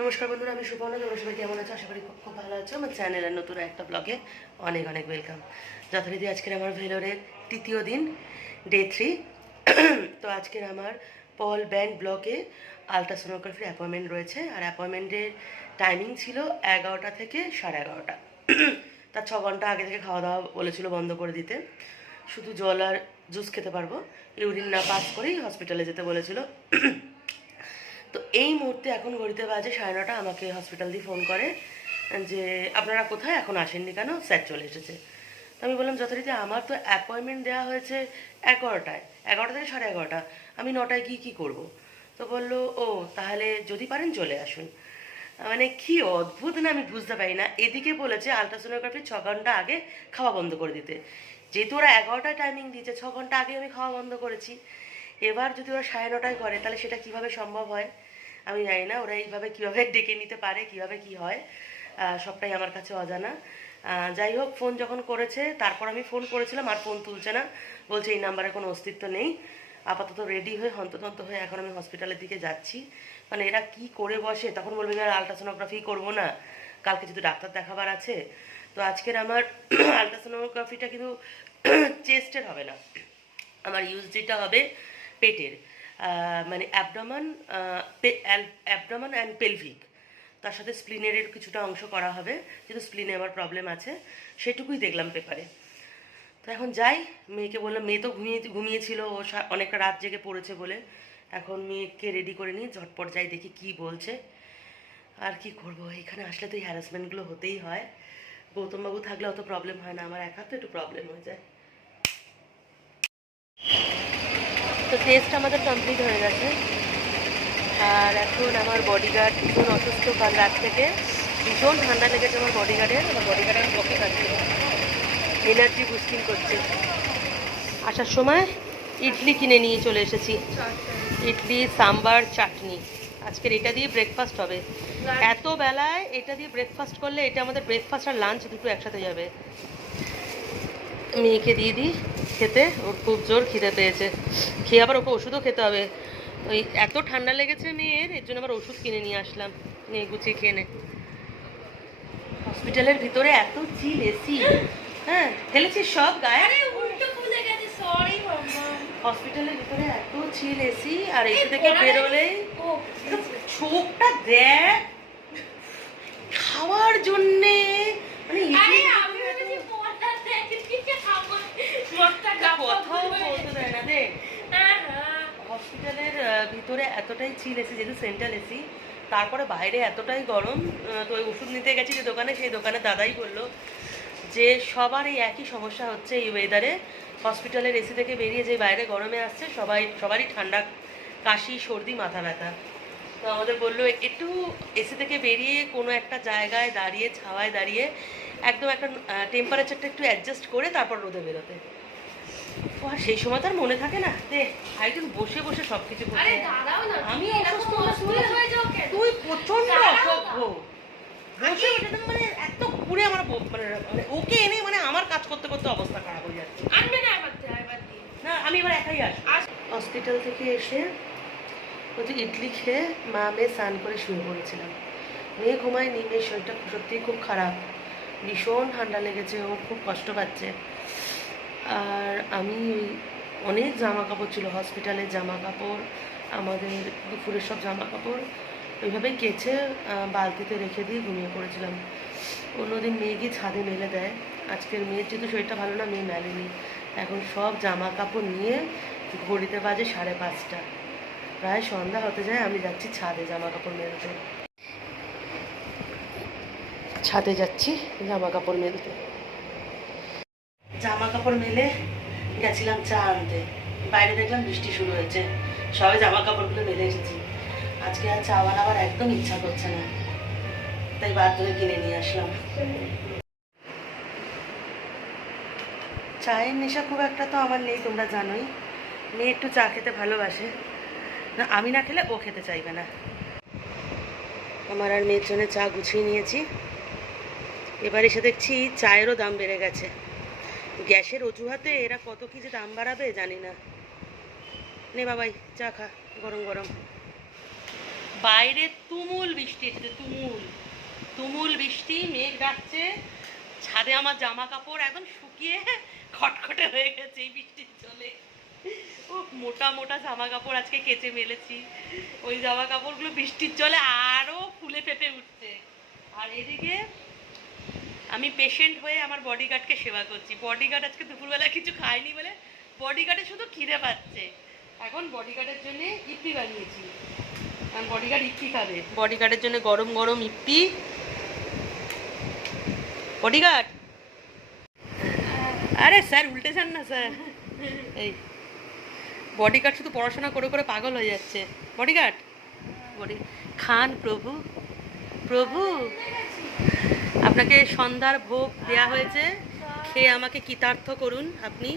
নমস্কার বন্ধুরা, আমি সুপর্ণা। তোমরা সবাই কেমন আছো? আশা করি খুব খুব ভালো আছো। আমার চ্যানেলের নতুন একটা ব্লগে অনেক অনেক ওয়েলকাম। যথারীতি আজকের আমার ভেলোরের তৃতীয় দিন, ডে 3। তো আজকের আমার পল ব্যান্ড ব্লকে আলট্রাসোনোগ্রাফির অ্যাপয়েন্টমেন্ট রয়েছে। আর অ্যাপয়েন্টমেন্টের টাইমিং ছিল 11টা থেকে 11:30। তার 6 ঘন্টা আগে থেকে খাওয়া দাওয়া বলেছিল বন্ধ করে দিতে। শুধু জল আর জুস খেতে পারবো, ইউরিন না পাস করেই হসপিটালে যেতে বলেছিল। তো এই মুহূর্তে এখন ঘড়িতে বাজে 9:30। আমাকে হসপিটাল দিয়ে ফোন করে যে আপনারা কোথায়, এখন আসেননি কেন? স্যার চলে এসেছে। তো আমি বললাম যথারীতি আমার তো অ্যাপয়েন্টমেন্ট দেওয়া হয়েছে 11টায়, 11টা থেকে 11:30। আমি 9টায় গিয়ে কী করবো? তো বললো ও তাহলে যদি পারেন চলে আসুন। মানে কি অদ্ভুত না, আমি বুঝতে পারি না। এদিকে বলেছে আলট্রাসোনোগ্রাফি 6 ঘন্টা আগে খাওয়া বন্ধ করে দিতে। যেহেতু ওরা 11টায় টাইমিং দিয়েছে, 6 ঘন্টা আগে আমি খাওয়া বন্ধ করেছি। এবার যদি ওরা 9:30টায় করে তাহলে সেটা কিভাবে সম্ভব হয় আমি জানি না। ওরা এইভাবে কীভাবে ডেকে নিতে পারে, কিভাবে কি হয়, সবটাই আমার কাছে অজানা। যাই হোক, ফোন যখন করেছে, তারপর আমি ফোন করেছিলাম, আর ফোন তুলছে না, বলছে এই নাম্বারে কোনো অস্তিত্ব নেই। আপাতত রেডি হয়ে হন্তদন্ত হয়ে এখন আমি হসপিটালের দিকে যাচ্ছি। মানে এরা কি করে বসে, তখন বলবে যে আর আলট্রাসোনোগ্রাফি করবো না, কালকে যদি ডাক্তার দেখাবার আছে। তো আজকের আমার আলট্রাসোনোগ্রাফিটা কিন্তু চেস্টের হবে না, আমার ইউএসজিটা হবে পেটের, মানে অ্যাবডোমেন অ্যান্ড পেলভিক। তার সাথে স্প্লিনের কিছুটা অংশ করা হবে, যেহেতু স্প্লিনে আমার প্রবলেম আছে, সেটুকুই দেখলাম পেপারে। তো এখন যাই, মেয়েকে বললাম, মেয়ে তো ঘুমিয়েছিল, ও অনেকটা রাত জেগে পড়েছে বলে। এখন মেয়েকে রেডি করে নিই, ঝটপট যাই, দেখি কি বলছে। আর কি করব, এখানে আসলে তো এই হ্যারাসমেন্টগুলো হতেই হয়। গৌতমবাবু থাকলে অত প্রবলেম হয় না, আমার একা তো একটু প্রবলেম হয়ে যায়। তো টেস্ট আমাদের কমপ্লিট হয়ে গেছে। আর এখন আমার বডিগার্ড ভীষণ অসুস্থ, কাল রাত থেকে ভীষণ ঠান্ডা লেগেছে আমার বডিগার্ডের। আমার বডিগার্ড এখন বকে থাকছে, এনার্জি বুস্টিং করছে। আসার সময় ইডলি কিনে নিয়ে চলে এসেছি, ইডলি সাম্বার চাটনি। আজকের এটা দিয়ে ব্রেকফাস্ট হবে। এত বেলায় এটা দিয়ে ব্রেকফাস্ট করলে, এটা আমাদের ব্রেকফাস্ট আর লাঞ্চ দুটো একসাথে যাবে। মেয়েকে দিয়ে দিই খেতে, ওর খুব জোর খিদে পেয়েছে। খেয়ে আবার ওকে ওষুধও খেতে হবে। ওই এত ঠান্ডা লেগেছে মেয়ের, এর জন্য আবার ওষুধ কিনে নিয়ে আসলাম। নিয়ে গুছিয়ে খেয়ে নে। হসপিটালের ভিতরে এত চিল এসি, হ্যাঁ ফেলেছিস সব গায়ে। হসপিটালের ভিতরে এত চিল এসি, আর এসি থেকে বেরোলেই চোখটা দেখ খাওয়ার জন্যে। মানে কথাও বলতে দেয় না রে। হসপিটালের ভিতরে এতটাই চিল এসি, যেহেতু সেন্ট্রাল এসি, তারপরে বাইরে এতটাই গরম। তো ওই ওষুধ নিতে গেছি যে দোকানে, সেই দোকানে দাদাই বললো যে সবার এই একই সমস্যা হচ্ছে এই ওয়েদারে। হসপিটালের এসি থেকে বেরিয়ে যে বাইরে গরমে আসছে, সবারই ঠান্ডা, কাশি, সর্দি, মাথা ব্যথা। তো আমাদের বললো একটু এসি থেকে বেরিয়ে কোনো একটা জায়গায় দাঁড়িয়ে, ছাওয়ায় দাঁড়িয়ে একদম একটা টেম্পারেচারটা একটু অ্যাডজাস্ট করে তারপর রোদে বেরোতে। ও আর সেই সময় তার মনে থাকে না, একজন বসে বসে সব কিছু করতে। আমি অসুস্থ, তুই প্রচন্ড অসভ্য। বসে ওঠে মানে এত ঘুরে আমার মানে ওকে এনে মানে আমার কাজ করতে করতে অবস্থা খারাপ হয়ে যাচ্ছে। না আমি এবার একাই আসবো। হসপিটাল থেকে এসে বলছি ইডলি খেয়ে মা মেয়ে স্নান করে শুয়ে পড়েছিলাম। মেয়ে ঘুমায়নি, মেয়ের শরীরটা সত্যিই খুব খারাপ, ভীষণ ঠান্ডা লেগেছে, ও খুব কষ্ট পাচ্ছে। আর আমি অনেক জামা কাপড় ছিল, হসপিটালের জামা কাপড়, আমাদের দুপুরের সব জামা কাপড় ওইভাবেই কেচে বালতিতে রেখে দিয়ে ঘুমিয়ে পড়েছিলাম। অন্যদিন মেয়ে গিয়ে ছাদে মেলে দেয়, আজকের মেয়ের যেহেতু শরীরটা ভালো না, মেয়ে মেলেনি। এখন সব জামা কাপড় নিয়ে ঘড়িতে বাজে 5:30, প্রায় সন্ধ্যা হতে যায়। আমি যাচ্ছি ছাদে জামা কাপড় মেলতে, ছাদে যাচ্ছি জামা কাপড় মেলতে। জামা কাপড় মেলে গেছিলাম চা আনতে, বাইরে দেখলাম বৃষ্টি শুরু হয়েছে, সবাই জামা কাপড়গুলো মেলে এসেছি। আজকে আর চা বানাবার একদম ইচ্ছা করছে না, তাই বাধ্য হয়ে কিনে নিয়ে আসলাম। চায়ের নেশা খুব একটা তো আমার নেই, তোমরা জানোই। মেয়ে একটু চা খেতে ভালোবাসে, না আমি না খেলে ও খেতে চাইবে না। আমার আর মেয়ের জন্য চা গুছিয়ে নিয়েছি। এবার এসে দেখছি চায়েরও দাম বেড়ে গেছে। গ্যাসের অজুহাতে এরা কত কি যে দাম বাড়াবে জানি না। নে বাবাই চা খা, গরম গরম। বাইরে তুমুল বৃষ্টি এসেছে, তুমুল তুমুল বৃষ্টি, মেঘ ডাকছে। ছাদে আমার জামা কাপড় একদম শুকিয়ে খটখটে হয়ে গেছে এই বৃষ্টির জলে। ও মোটা মোটা জামা কাপড় আজকে কেচে মেলেছি, ওই জামা কাপড়গুলো বৃষ্টির জলে আরো ফুলে ফেপে উঠছে। আর এদিকে আমি পেশেন্ট হয়ে আমার বডিগার্ডকে সেবা করছি। বডিগার্ড আজকে দুপুরবেলা কিছু খায়নি বলে বডিগার্ডে শুধু খিদে পাচ্ছে। এখন বডিগার্ডের জন্য ইপি বানিয়েছি, কারণ বডিগার্ড ইপি খাবে। বডিগার্ডের জন্য গরম গরম ইপি। বডিগার্ড, আরে স্যার উল্টে যান না স্যার। এই বডিগার্ড শুধু পড়াশোনা করে করে পাগল হয়ে যাচ্ছে। বডিগার্ড, বডি খান প্রভু, প্রভু আপনাকে সন্ধ্যার ভোগ দেয়া হয়েছে, খেয়ে আমাকে কৃতার্থ করুন। আপনি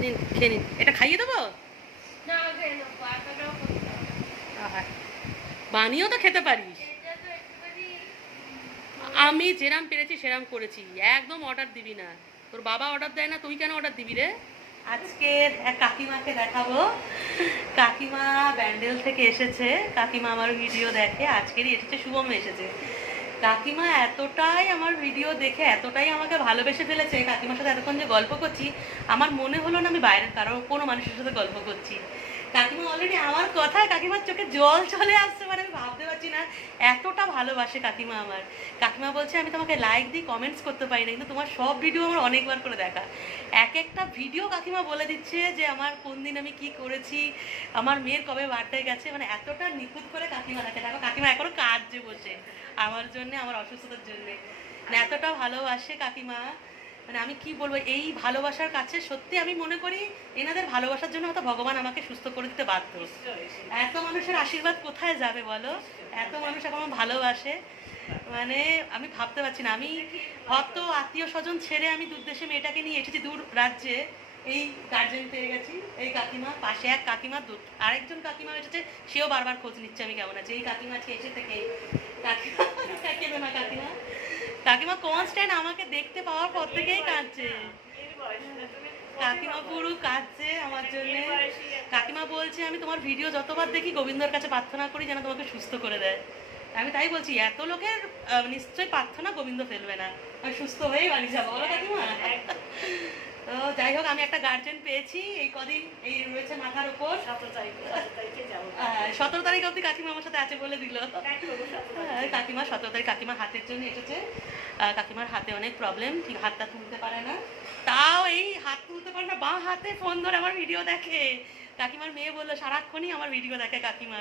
নিন, খেয়ে নিন। এটা খাইয়ে দেবো? বানিয়েও তো খেতে পারিস। আমি যেরাম পেরেছি সেরাম করেছি, একদম অর্ডার দিবি না। তোর বাবা অর্ডার দেয় না, তুই কেন অর্ডার দিবি রে? আজকের এক কাকিমাকে দেখাবো। কাকিমা ব্যান্ডেল থেকে এসেছে। কাকিমা আমার ভিডিও দেখে, আজকেরই এসেছে, শুভম এসেছে। কাকিমা এতটাই আমার ভিডিও দেখে এতটাই আমাকে ভালোবেসে ফেলেছে। কাকিমার সাথে এতক্ষণ যে গল্প করছি, আমার মনে হলো না আমি বাইরের কারো কোনো মানুষের সাথে গল্প করছি। কাকিমা অলরেডি আমার কথায় কাকিমার চোখে জল চলে আসছে, মানে আমি ভাবতে পারছি না এতটা ভালোবাসে কাকিমা আমার। কাকিমা বলছে আমি তোমাকে লাইক দিই, কমেন্টস করতে পারি না, কিন্তু তোমার সব ভিডিও আমার অনেকবার করে দেখা। এক একটা ভিডিও কাকিমা বলে দিচ্ছে যে আমার কোন দিন আমি কি করেছি, আমার মেয়ের কবে বার্থডে গেছে, মানে এতটা নিখুঁত করে কাকিমা দেখে। দেখো কাকিমা এখনো কাঁদছে বসে আমার জন্যে, আমার অসুস্থতার জন্যে। মানে এতটা ভালোবাসে কাকিমা, মানে আমি কি বলবো, এই ভালোবাসার কাছে সত্যি আমি মনে করি এনাদের ভালোবাসার জন্য হয়তো ভগবান আমাকে সুস্থ করে দিতে বাধ্য। এত মানুষের আশীর্বাদ কোথায় যাবে বলো, এত মানুষ এখন ভালোবাসে, মানে আমি ভাবতে পারছি না। আমি হয়তো আত্মীয় স্বজন ছেড়ে আমি দূর দেশে মেয়েটাকে নিয়ে এসেছি, দূর রাজ্যে। এই গার্জেন পেয়ে গেছি, এই কাকিমা, পাশে এক কাকিমা, আরেকজন কাকিমা এসেছে, সেও বারবার খোঁজ নিচ্ছে আমি কেমন আছি। এই কাকিমা আজকে এসে থেকে কাকিমা কেন না, কাকিমা কাকিমা কনস্ট্যান্ট আমাকে দেখতে পাওয়ার পর থেকেই কাঁদছে। কাকিমা পুরো কাঁদছে আমার জন্য। কাকিমা বলছে আমি তোমার ভিডিও যতবার দেখি গোবিন্দর কাছে প্রার্থনা করি যেন তোমাকে সুস্থ করে দেয়। আমি তাই বলছি, এত লোকের নিশ্চয়ই প্রার্থনা গোবিন্দ ফেলবে না, আমি সুস্থ হয়েই বাড়ি যাবো, বলো কাকিমা। তো যাই হোক, আমি একটা গার্জেন পেয়েছি এই কদিন, এই রয়েছে মাথার উপর। 17 তারিখ অব্দি কাকিমা আমার সাথে আছে বলে দিল। কাকিমা 17 তারিখ কাকিমার হাতের জন্য এসেছে। কাকিমার হাতে অনেক প্রবলেম, ঠিক হাতটা তুলতে পারে না, তাও এই হাত তুলতে পারে না, বাঁ হাতে ফোন ধরে আমার ভিডিও দেখে। কাকিমার মেয়ে বললো সারাক্ষণই আমার ভিডিও দেখে কাকিমা,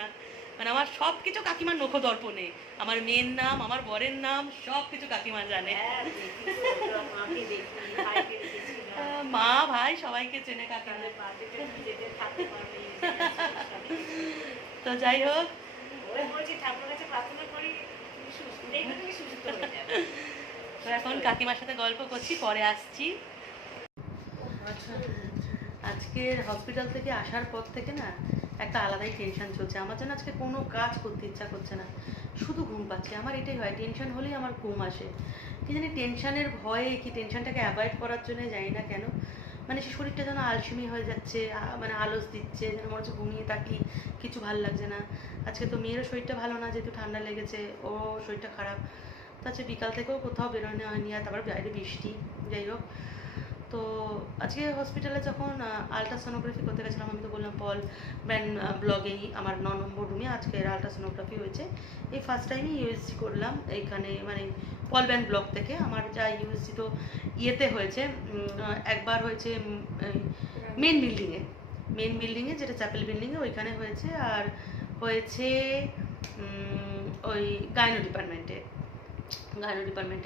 মানে আমার সব কিছু কাকিমার নখ দর্পণে, আমার মেয়ের নাম, আমার বরের নাম, সব কিছু কাকিমা জানে। মা ভাই সবাইকে চেনে কাকিমা। তো যাই হোক, তো এখন কাকিমার সাথে গল্প করছি, পরে আসছি। আজকের হসপিটাল থেকে আসার পর থেকে না একটা আলাদাই টেনশন চলছে আমার জন্য। আজকে কোনো কাজ করতে ইচ্ছা করছে না, শুধু ঘুম পাচ্ছে। আমার এটাই হয়, টেনশন হলেই আমার ঘুম আসে। কি জানি টেনশনের ভয়ে, কি টেনশনটাকে অ্যাভয়েড করার জন্য জানি না কেন, মানে সে শরীরটা যেন আলসেমি হয়ে যাচ্ছে, মানে আলস দিচ্ছে, যেন মনে হচ্ছে ঘুমিয়ে থাকি, কিছু ভালো লাগছে না। আজকে তো মেয়েরও শরীরটা ভালো না, যেহেতু ঠান্ডা লেগেছে, ও শরীরটা খারাপ। তো আজকে বিকাল থেকেও কোথাও বেরোনো হয়নি, আর তারপর বাইরে বৃষ্টি। যাই হোক, তো আজকে হসপিটালে যখন আলট্রাসোনোগ্রাফি করতে গেছিলাম, আমি তো বললাম পল ব্যান ব্লগেই আমার 9 নম্বর রুমে আজকের আলট্রাসোনোগ্রাফি হয়েছে। এই ফার্স্ট টাইমই ইউএসজি করলাম এইখানে, মানে পল ব্যান ব্লক থেকে। আমার যা ইউএসজি তো ইয়েতে হয়েছে, একবার হয়েছে মেন বিল্ডিংয়ে, যেটা চ্যাপেল বিল্ডিংয়ে, ওইখানে হয়েছে, আর হয়েছে ওই গাইনো ডিপার্টমেন্টে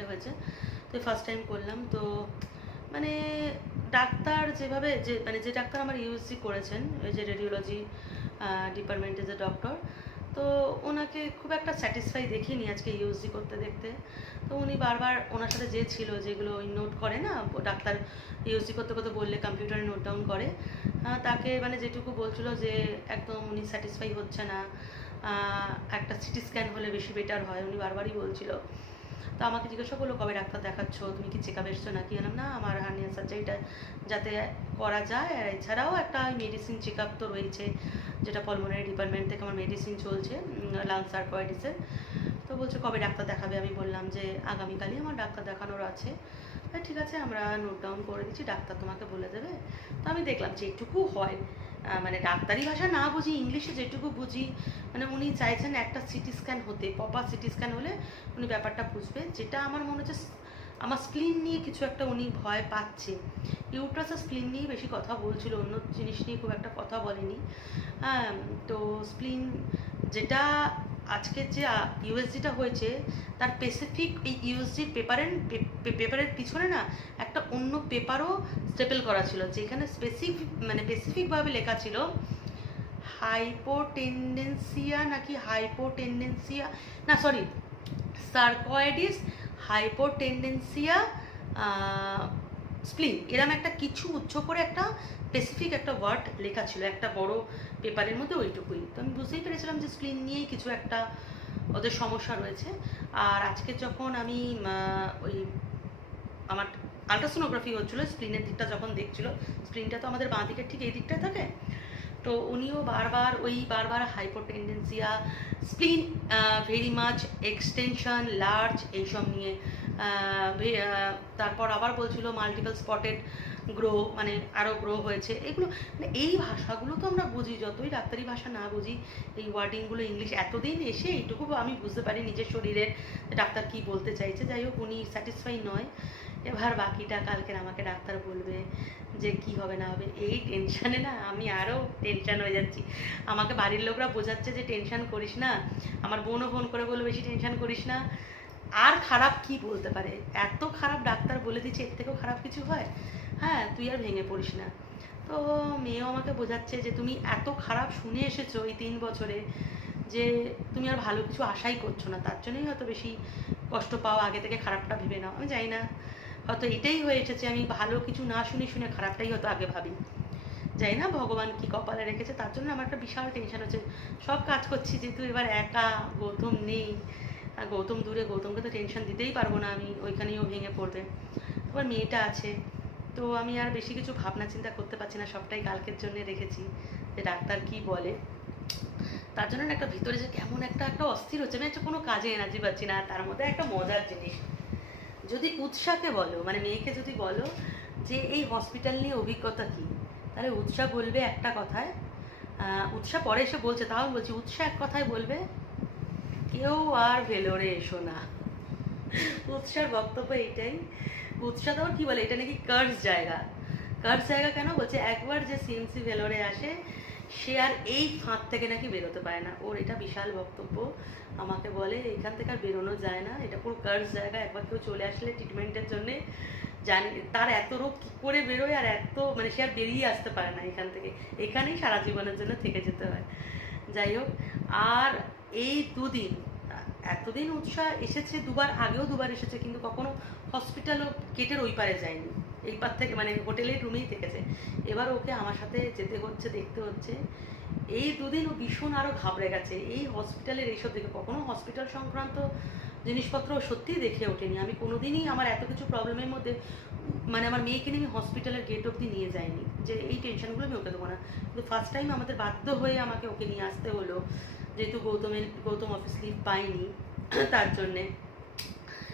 হয়েছে। তো ফার্স্ট টাইম করলাম। তো মানে ডাক্তার যেভাবে, যে ডাক্তার আমার ইউএসজি করেছেন, ওই যে রেডিওলজি ডিপার্টমেন্টের যে ডক্টর, তো ওনাকে খুব একটা স্যাটিসফাই দেখিনি আজকে ইউএসজি করতে দেখতে। তো উনি বারবার, ওনার সাথে যে ছিল, যেগুলো ওই নোট করে না ডাক্তার, ইউএসজি করতে করতে বললে কম্পিউটারে নোট ডাউন করে, তাকে মানে যেটুকু বলছিল যে একদম উনি স্যাটিসফাই হচ্ছে না, একটা সিটি স্ক্যান হলে বেশি বেটার হয়, উনি বারবারই বলছিল। তো আমাকে জিজ্ঞাসা করলো কবে ডাক্তার দেখাচ্ছ, তুমি কি চেক আপ এসছো নাকি? এলাম না, আমার হার্নিয়া সার্জারিটা যাতে করা যায়, আর এছাড়াও একটা মেডিসিন চেক আপ তো রয়েছে, যেটা পালমোনারি ডিপার্টমেন্ট থেকে আমার মেডিসিন চলছে লাংস সার্কোয়াইটিসের। তো বলছে কবে ডাক্তার দেখাবে, আমি বললাম যে আগামীকালই আমার ডাক্তার দেখানোর আছে। ঠিক আছে, আমরা নোট ডাউন করে দিচ্ছি, ডাক্তার তোমাকে বলে দেবে। তো আমি দেখলাম যেটুকু হয়, মানে ডাক্তারি ভাষা না বুঝি, ইংলিশে যেটুকু বুঝি, মানে উনি চাইছেন একটা সিটি স্ক্যান হতে, প্রপার সিটি স্ক্যান হলে উনি ব্যাপারটা বুঝবে। যেটা আমার মনে হচ্ছে আমার স্প্লিন নিয়ে কিছু একটা উনি ভয় পাচ্ছে। ইউট্রাস আর স্প্লিন নিয়ে বেশি কথা বলছিল, অন্য জিনিস নিয়ে খুব একটা কথা বলেনি। হ্যাঁ, তো স্প্লিন যেটা আজকের যে ইউএসজিটা হয়েছে, তার স্পেসিফিক এই ইউএসজির পেপারের পিছনে না একটা অন্য পেপারও স্টেপল করা ছিল, যেখানে স্পেসিফিকভাবে লেখা ছিল হাইপোটেন্ডেন্সিয়া নাকি হাইপোটেন্ডেন্সিয়া, না সরি, সার্কয়েডিস হাইপোটেন্ডেন্সিয়া স্প্লিন, এরম একটা কিছু উচ্চ করে একটা স্পেসিফিক একটা ওয়ার্ড লেখা ছিল একটা বড় পেপারের মধ্যে, ওইটুকুই। তো আমি বুঝতেই পেরেছিলাম যে স্প্লিন নিয়েই কিছু একটা ওদের সমস্যা রয়েছে। আর আজকে যখন আমি ওই আমার আলট্রাসোনোগ্রাফি হচ্ছিলো, স্প্লিনের দিকটা যখন দেখছিল, স্প্লিনটা তো আমাদের বাঁ দিকের ঠিক এই দিকটায় থাকে, তো উনিও বারবার হাইপোটেন্ডেন্সিয়া, spleen very much extension large, এইসব নিয়ে। তারপর আবার বলছিল মাল্টিপল স্পটেড গ্রো, মানে আরও গ্রো হয়েছে। এগুলো মানে এই ভাষাগুলো তো আমরা বুঝি, যতই ডাক্তারি ভাষা না বুঝি, এই ওয়ার্ডিংগুলো ইংলিশ, এতদিন এসে এইটুকু আমি বুঝতে পারি নিজের শরীরের ডাক্তার কি বলতে চাইছে। যাই হোক, উনি স্যাটিসফাই নয়। এবার বাকিটা কালকের আমাকে ডাক্তার বলবে যে কি হবে না হবে। এই টেনশানে না আমি আরও টেনশান হয়ে যাচ্ছি। আমাকে বাড়ির লোকরা বোঝাচ্ছে যে টেনশান করিস না, আমার বোনও ফোন করে বললো বেশি টেনশান করিস না। আর খারাপ কি বলতে পারে, এত খারাপ ডাক্তার বলে দিচ্ছে, এর থেকেও খারাপ কিছু হয়? হ্যাঁ, তুই আর ভেঙে পড়িস না। তো মেয়েও আমাকে বোঝাচ্ছে যে তুমি এত খারাপ শুনে এসেছো এই 3 বছরে, যে তুমি আর ভালো কিছু আশাই করছো না, তার জন্যই হয়তো বেশি কষ্ট পাও, আগে থেকে খারাপটা ভেবে নাও। আমি জানি না, হয়তো এটাই হয়ে এসেছে, আমি ভালো কিছু না শুনে খারাপটাই হয়তো আগে ভাবি। জানি না ভগবান কি কপালে রেখেছে, তার জন্য আমার একটা বিশাল টেনশন হচ্ছে। সব কাজ করছি, যেহেতু এবার একা, গৌতম নেই, আর গৌতম দূরে, গৌতমকে তো টেনশন দিতেই পারবো না আমি, ওইখানেও ভেঙে পড়বে। তোমার মেয়েটা আছে, তো আমি আর বেশি কিছু ভাবনা চিন্তা করতে পারছি না, সবটাই কালকের জন্য রেখেছি যে ডাক্তার কি বলে। তার জন্য একটা ভিতরে যে কেমন একটা অস্থির হচ্ছে, আমি একটা কোনো কাজে এনার্জি পাচ্ছি না। তার মধ্যে একটা মজার জিনিস, যদি উৎসাহকে বলো, মানে মেয়েকে যদি বলো যে এই হসপিটাল নিয়ে অভিজ্ঞতা কী, তাহলে উৎসাহ বলবে একটা কথায়, উৎসাহ পরে এসে বলছে, তাও বলছি, উৎসাহ এক কথায় বলবে, কেউ আর ভেলোরে এসো না। উৎসার বক্তব্য এইটাই। উৎসাহ তো কি বলে, এটা নাকি কার্স জায়গা। কার্স জায়গা কেন বলছে, একবার যে সিএমসি ভেলোরে আসে সে আর এই ফাঁদ থেকে নাকি বেরোতে পারে না। ওর এটা বিশাল বক্তব্য, আমাকে বলে এখান থেকে আর বেরোনো যায় না, এটা পুরো কার্স জায়গা। একবার কেউ চলে আসলে ট্রিটমেন্টের জন্যে, জানি তার এত রোগ কী করে বেরোয়, আর এত মানে সে আর বেরিয়ে আসতে পারে না এখান থেকে, এখানেই সারা জীবনের জন্য থেকে যেতে হয়। যাই হোক, আর এই দুদিন, এতদিন উৎসাহ এসেছে দুবার, আগেও দুবার এসেছে, কিন্তু কখনো হসপিটালও গেটের ওই পারে যায়নি, এই পার থেকে মানে হোটেলের রুমেই থেকেছে। এবার ওকে আমার সাথে যেতে হচ্ছে, দেখতে হচ্ছে। এই দুদিন ও ভীষণ আরও ঘাবড়ে গেছে এই হসপিটালের এইসব দেখে। কখনো হসপিটাল সংক্রান্ত জিনিসপত্র সত্যিই দেখে ওঠেনি। আমি কোনোদিনই আমার এত কিছু প্রবলেমের মধ্যে, মানে আমার মেয়েকে নিয়ে আমি হসপিটালের গেট অবধি নিয়ে যাইনি, যে এই টেনশনগুলো আমি ওকে দেবো না। কিন্তু ফার্স্ট টাইম আমাদের বাধ্য হয়ে আমাকে ওকে নিয়ে আসতে হলো, যেহেতু গৌতম অফিস লিভ পাইনি, তার জন্যে।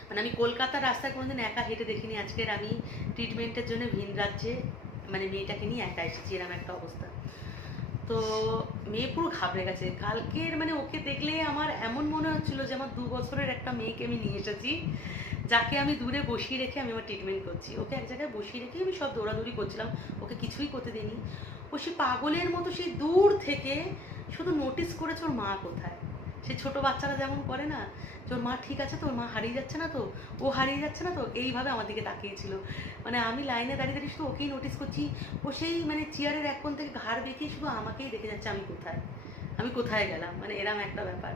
মানে আমি কলকাতার রাস্তায় কোনোদিন একা হেঁটে দেখিনি, আজকের আমি ট্রিটমেন্টের জন্য ভিন রাজ্যে মানে মেয়েটাকে নিয়ে একা এসেছি, এরকম একটা অবস্থা। তো মেয়ে পুরো ঘাবড়ে গেছে কালকের, মানে ওকে দেখলে আমার এমন মনে হচ্ছিলো যে আমার 2 বছরের একটা মেয়েকে আমি নিয়ে এসেছি, যাকে আমি দূরে বসিয়ে রেখে আমি আমার ট্রিটমেন্ট করছি। ওকে এক জায়গায় বসিয়ে রেখে আমি সব দৌড়াদৌড়ি করছিলাম, ওকে কিছুই করতে দিইনি। ও সে পাগলের মতো সেই দূর থেকে শুধু নোটিস করেছে ওর মা কোথায়। সে ছোট বাচ্চারা যেমন করে না, যে ওর মা ঠিক আছে তো, ওর মা হারিয়ে যাচ্ছে না তো, ও হারিয়ে যাচ্ছে না তো, এইভাবে আমার দিকে তাকিয়েছিল। মানে আমি লাইনে দাঁড়িয়ে দাঁড়িয়ে শুধু ওকেই নোটিস করছি। ও সেই মানে চেয়ারের এক কোণ থেকে ঘাড় বেঁকিয়ে শুধু আমাকেই দেখে যাচ্ছে, আমি কোথায় গেলাম, মানে এরম একটা ব্যাপার।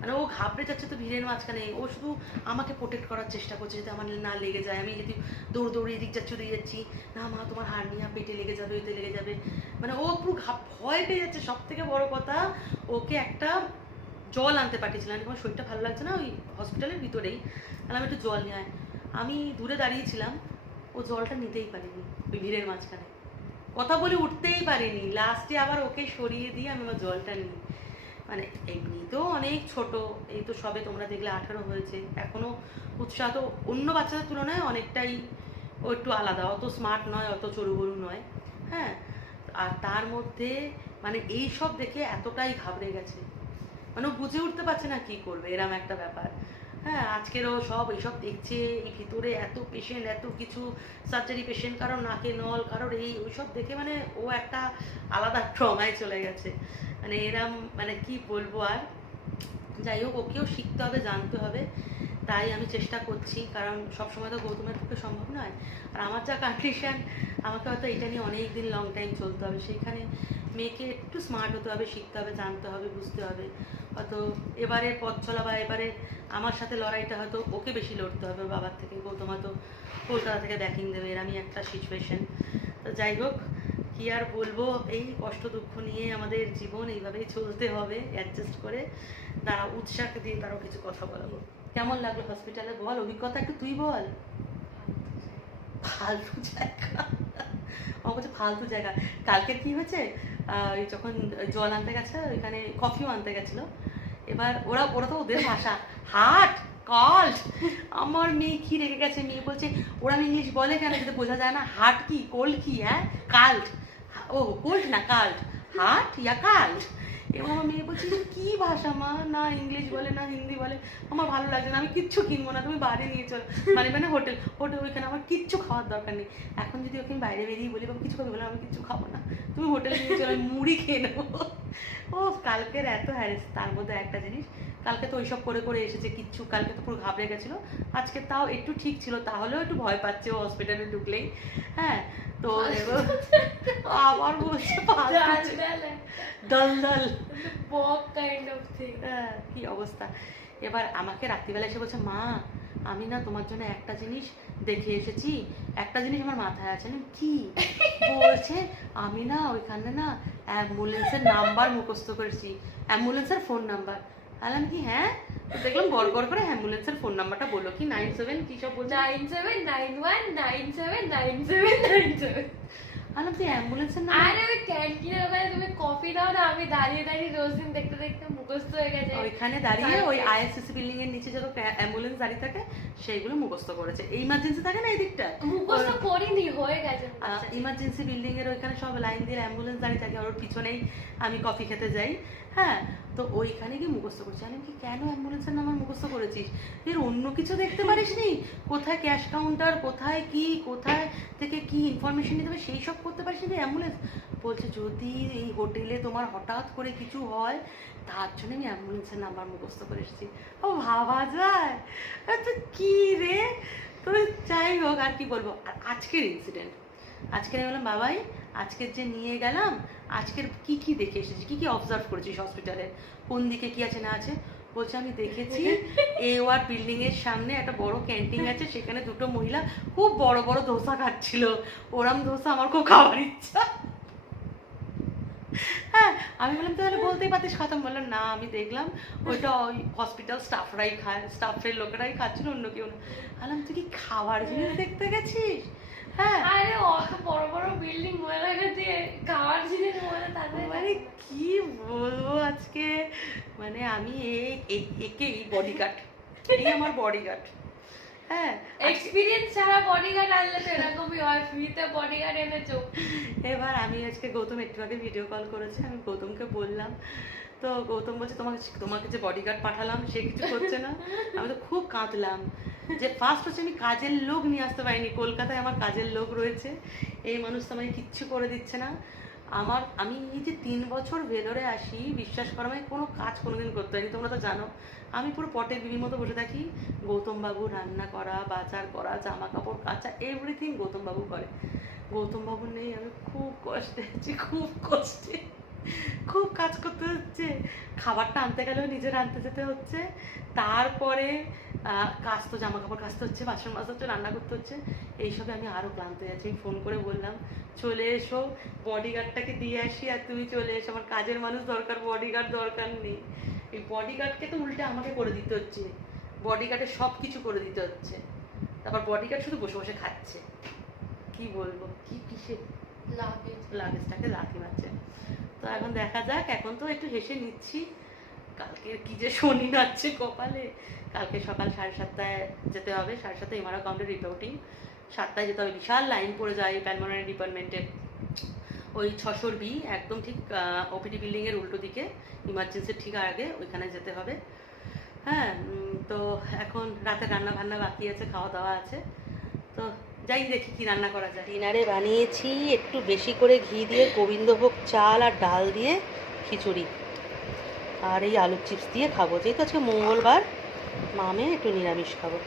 মানে ও ঘাবড়ে যাচ্ছে তো ভিড়ের মাঝখানে, ও শুধু আমাকে প্রোটেক্ট করার চেষ্টা করছে যাতে আমার না লেগে যায়। আমি যদি দৌড়ে এদিক যাচ্ছি ওদিকে যাচ্ছি, না মা তোমার হার্নিয়া, পেটে লেগে যাবে, ওইতে লেগে যাবে। মানে ও পুরো ভয় পেয়ে যাচ্ছে। সব থেকে বড় কথা, ওকে একটা জল আনতে পাঠিয়েছিলাম, আমার শরীরটা ভালো লাগছে না, ওই হসপিটালের ভিতরেই। আমি একটু জল নিয়ে আয়। আমি দূরে দাঁড়িয়েছিলাম, ও জলটা নিতেই পারিনি ওই ভিড়ের মাঝখানে, কথা বলে উঠতেই পারিনি। লাস্টে আবার ওকে সরিয়ে দিয়ে আমি আমার জলটা নিই। মানে এমনিতেও অনেক ছোট, এই তো সবে তোমরা দেখলে 18 হয়েছে, এখনো উৎসাহ তো অন্য বাচ্চাদের তুলনায় অনেকটাই, ও একটু আলাদা, অত স্মার্ট নয়, অত চড়ুবড়ু নয়। হ্যাঁ, আর তার মধ্যে মানে এই সব দেখে এতটাই ঘাবড়ে গেছে, মানে ও বুঝে উঠতে পারছে না কি করবে, এরম একটা ব্যাপার। হ্যাঁ, আজকেরও সব এইসব দেখছে, এই ভিতরে এত পেশেন্ট, এত কিছু সার্জারি পেশেন্ট, কারোর নাকে নল, কারোর এই ওইসব দেখে মানে ও একটা আলাদা ট্রমায় চলে গেছে। মানে এরম মানে কি বলবো আর। যাই হোক, ওকেও শিখতে হবে, জানতে হবে, তাই আমি চেষ্টা করছি, কারণ সবসময় তো গৌতমের পক্ষে সম্ভব নয়। আর আমার যা কন্ডিশন, আমাকে হয়তো এটা নিয়ে অনেক দিন লং টাইম চলতে হবে, সেইখানে মেয়েকে একটু স্মার্ট হতে হবে, শিখতে হবে, জানতে হবে, বুঝতে হবে। হয়তো এবারে পথ চলা বা এবারে আমার সাথে লড়াইটা হয়তো ওকে বেশি লড়তে হবে ওর বাবার থেকে, গৌতম হয়তো কলকাতা থেকে ব্যাকিং দেবে, এরমই একটা সিচুয়েশন। তো যাই হোক, কি আর বলবো, এই কষ্ট দুঃখ নিয়ে আমাদের জীবন এইভাবেই চলতে হবে অ্যাডজাস্ট করে। তারা উৎসাহকে দিয়ে তারাও কিছু কথা বলাবো। কেমন লাগলো হসপিটালে বল, অভিজ্ঞতা একটু তুই বল। ফালতু জায়গা, আমার কাছে ফালতু জায়গা। কালকে কি হয়েছে, ওই যখন জল আনতে গেছে, ওইখানে কফিও আনতে গেছিলো। এবার ওরা ওরা তো ওদের ভাষা, হাট কল্ড। আমার মেয়ে কি রেগে গেছে, মেয়ে বলছে ওরা ইংলিশ বলে কেন, যদি বোঝা যায় না, হাট কি কোল্ড কি, হ্যাঁ কাল্ট, ও কোল্ড না কাল্ট, হাট ইয়া কাল্ট। এবং আমার মেয়ে বলছে কি ভাষা মা, না ইংলিশ বলে না হিন্দি বলে, আমার ভালো লাগছে না, আমি কিচ্ছু কিনবো না, তুমি বাইরে নিয়ে চলো। মানে মানে হোটেল হোটেল ওইখানে আমার কিচ্ছু খাওয়ার দরকার নেই। এখন যদি ওকে বাইরে বেরিয়ে বলি বাবা কিছু খাবি, বলে আমি কিচ্ছু খাবো না, তুমি হোটেলে নিয়ে চলো, আমি মুড়ি খেয়ে নেবো। ও কালকের এত হ্যারেস। তার মধ্যে একটা জিনিস, কালকে তো ওইসব করে করে এসেছে, কিচ্ছু, কালকে তো পুরো ঘাবড়ে গেছিলো। আজকে তাও একটু ঠিক ছিল, তাহলেও একটু ভয় পাচ্ছে ও হসপিটালে ঢুকলেই। হ্যাঁ, তো আবার বলছে দল দল কি অবস্থা। এবার আমাকে রাত্রিবেলা এসে বলছে মা, আমি না তোমার জন্য একটা জিনিস দেখে এসেছি, একটা জিনিস আমার মাথায় আছে না কি। বলছে আমি না ওইখানে না অ্যাম্বুলেন্সের নাম্বার মুখস্থ করেছি, অ্যাম্বুলেন্সের ফোন নাম্বার। আলাম কি হ্যাঁ, তো দেখলাম গড় গড় করে অ্যাম্বুলেন্সের ফোন নাম্বারটা বললো, কি 97 কি সব বলছে, 9791979797। আলাম তুই অ্যাম্বুলেন্সের নাম, আরে ওই ক্যান্টিনের ওখানে তুমি কফি দাও না, আমি দাঁড়িয়ে দাঁড়িয়ে রোজ দিন দেখতে দেখতে মুখস্থ হয়ে গেছে। ওইখানে দাঁড়িয়ে ওই আইএসসিসি বিল্ডিং এর নিচে যত অ্যাম্বুলেন্স দাঁড়িয়ে থাকে সেইগুলো মুখস্থ করেছে। ইমার্জেন্সি থাকে না এই দিকটা, মুখস্থ করিনি, হয়ে গেছে। ইমার্জেন্সি বিল্ডিং এর ওইখানে সব লাইন দিয়ে অ্যাম্বুলেন্স দাঁড়িয়ে থাকে, ওর পিছনেই আমি কফি খেতে যাই। হ্যাঁ, তো ওইখানে গিয়ে মুখস্থ করছি। আমি কি কেন অ্যাম্বুলেন্সের নাম্বার মুখস্থ করেছিস, এর অন্য কিছু দেখতে পারিস নি, কোথায় ক্যাশ কাউন্টার, কোথায় কি, কোথায় থেকে কি ইনফরমেশন নিতে হবে সেই সব করতে পারিস নি অ্যাম্বুলেন্স। বলছে যদি এই হোটেলে তোমার হঠাৎ করে কিছু হয়, তার জন্য আমি অ্যাম্বুলেন্সের নাম্বার মুখস্থ করে এসেছি। ও ভাবা যায়, তো কি রে। তো যাই হোক, আর কি বলবো। আর আজকের ইনসিডেন্ট, আজকে আমি বললাম বাবাই আজকের যে নিয়ে গেলাম, আজকের কি কি দেখে এসেছি, কি কি অবজার্ভ করেছিস হসপিটালে, কোন দিকে কি আছে না আছে। বলছে আমি দেখেছি এওয়ার বিল্ডিং এর সামনে একটা বড় ক্যান্টিন আছে, সেখানে দুটো মহিলা খুব বড় বড় ধোসা খাচ্ছিল, ওরম ধোসা আমার খুব খাওয়ার ইচ্ছা। হ্যাঁ, আমি বললাম তাহলে বলতেই পারতিস খতম। বললাম না আমি দেখলাম ওইটা ওই হসপিটাল স্টাফরাই খায়, স্টাফের লোকেরাই খাচ্ছিল, অন্য কেউ না। বললাম তুই কি খাবার জিনিস দেখতে গেছিস। হ্যাঁ, আরে অত বড় বড় বিল্ডিং মহিলাকে দিয়ে খাওয়ার জিনিস মনে তাদের মানে কি বলবো আজকে, মানে আমি একে বডিগার্ড, এই আমার বডিগার্ড। হ্যাঁ, এক্সপেরিয়েন্স ছাড়া বডিগার্ড আনলে তো এরকমই হয়, ফ্রিতে বডিগার্ড এনেছো। এবার আমি আজকে গৌতম একটু আগে ভিডিও কল করেছে, আমি গৌতমকে বললাম, তো গৌতম বলছে তোমাকে তোমাকে যে বডিগার্ড পাঠালাম সে কিছু করছে না। আমি তো খুব কাঁদলাম, যে ফার্স্ট হচ্ছে আমি কাজের লোক নিয়ে আসতে পারিনি, কলকাতায় আমার কাজের লোক রয়েছে, এই মানুষ তো আমাকে কিচ্ছু করে দিচ্ছে না। আমি এই যে 3 বছর ভেলোরে আসি, বিশ্বাস করো আমি কোনো কাজ কোনোদিন করতে হয়নি, তোমরা তো জানো আমি পুরো পটের বিবির মতো বসে থাকি। গৌতম বাবু রান্না করা, বাজার করা, জামা কাপড় কাচা, এভরিথিং গৌতম বাবু করে। গৌতম বাবু নেই, আমি খুব কষ্টে আছি, খুব কষ্টে। খুব কাজ করতে হচ্ছে, খাবারটা আনতে গেলেও নিজের আনতে যেতে হচ্ছে, তারপরে কাচতে জামা কাপড় কাচতে হচ্ছে, বাসন মাজতে হচ্ছে, রান্না করতে হচ্ছে, এইসবে আমি আরও ক্লান্ত হয়ে যাচ্ছি। আমি ফোন করে বললাম চলে এসো, বডিগার্ডটাকে দিয়ে আসি আর তুমি চলে এসো, আমার কাজের মানুষ দরকার, বডিগার্ড দরকার নেই। এই বডিগার্ডকে তো উল্টে আমাকে করে দিতে হচ্ছে, বডিগার্ডের সব কিছু করে দিতে হচ্ছে, তারপর বডিগার্ড শুধু বসে বসে খাচ্ছে। কি বলবো, কি কিসে লাগেজটাকে লাথি মারছে। তো এখন দেখা যাক, এখন তো একটু হেসে নিচ্ছি, কালকে কি যে শনি নাচছে কপালে। কালকে সকাল 7:30টায় যেতে হবে, 7:30টায় এমআর অ্যাকাউন্টের রিপোর্টিং, 7টায় যেতে হবে। বিশাল লাইন পড়ে যায় প্যালমোনারি ডিপার্টমেন্টের, ওই 600 বি একদম ঠিক ওপিডি বিল্ডিংয়ের উল্টো দিকে, ইমার্জেন্সির ঠিক আগে ওইখানে যেতে হবে। হ্যাঁ, তো এখন রাতে রান্না বান্না বাকি আছে, খাওয়া দাওয়া আছে, তো যাই দেখি কি রান্না করা যায়। ডিনারে বানিয়েছি একটু বেশি করে ঘি দিয়ে গোবিন্দভোগ চাল আর ডাল দিয়ে খিচুড়ি, আর এই আলু চিপস দিয়ে খাবো, যেহেতু আজকে মঙ্গলবার, মামে একটু নিরামিষ খাবো।